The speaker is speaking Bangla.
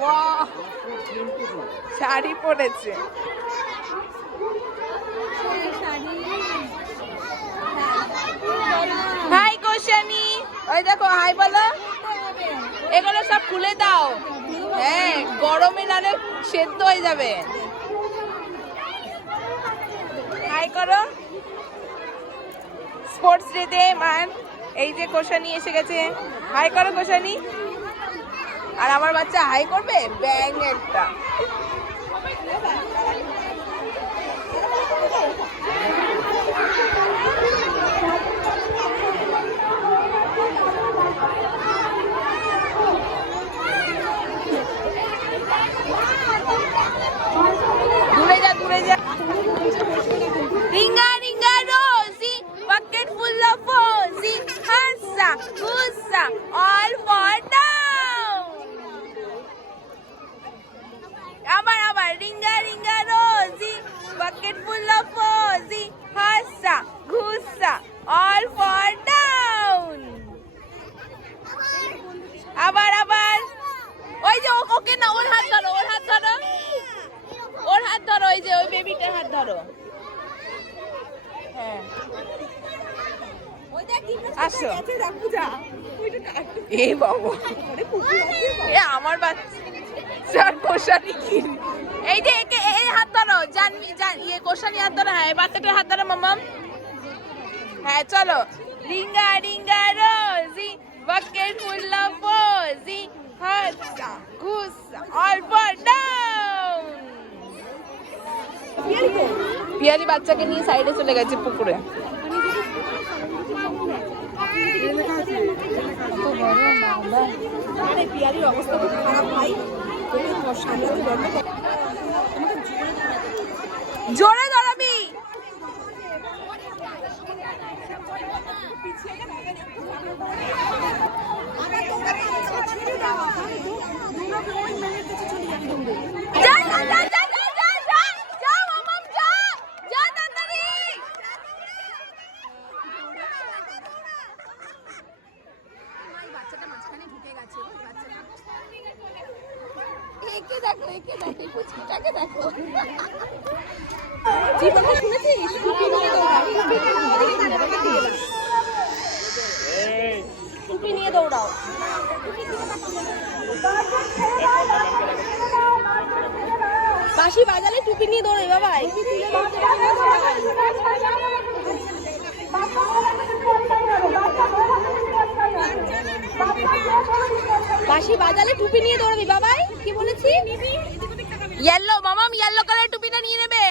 বাবা, শাড়ি পরেছে। হাই কোশানি, ওই দেখো হাই বলো। এগুলো সব খুলে দাও, হ্যাঁ গরমে নালে সেদ্ধ হয়ে যাবে। হাই করো। স্পোর্টস ডেতে মান এই যে কোশানি এসে গেছে, হাই করো কোশানি। আর আমার বাচ্চা হাই করবে, ব্যাং একটা। দূরে যা, দূরে যা। Ringa ringa rosie, bucket full of fuzzy, hassa hussa, all for down. আবার আবার ringa ringa rosie, bucket full of fuzzy, hassa hussa, all for down. আবার আবার ওই যে ওকে না, ওর হাত ধরো, ওর হাত ধরো, ওর হাত ধরো, ওই যে ওই বেবিটার হাত ধরো। হ্যাঁ আসো। এ বাবা, এ আমার বাচ্চার কোশানি কি? এই যে একে এই হাত ধরো, জানবি ইয়ে কোশানি হাত ধরো। হ্যাঁ বাচ্চাটার হাত ধরো মামাম। হ্যাঁ চলো। Ringa ringa rosie, bucket full of fuzzy, hassa hussa, all for down. Piyali বাচ্চাকে নিয়ে সাইডে চলে গেছে পুকুরে। পিয়ালির অবস্থা খুব খারাপ ভাই, জোরে দৌড়াবি। একে দেখো, একে দেখো, পুচকিটাকে দেখো। টুপি নিয়ে দৌড়াও। বাঁশি বাজালে টুপি নিয়ে দৌড়াই বাবাই। বাঁশি বাজালে টুপি নিয়ে দৌড়াবি বাবাই, কি বলেছি? ইয়েলো মামাম, ইয়েলো কালার টুপিটা নিয়ে নেবে।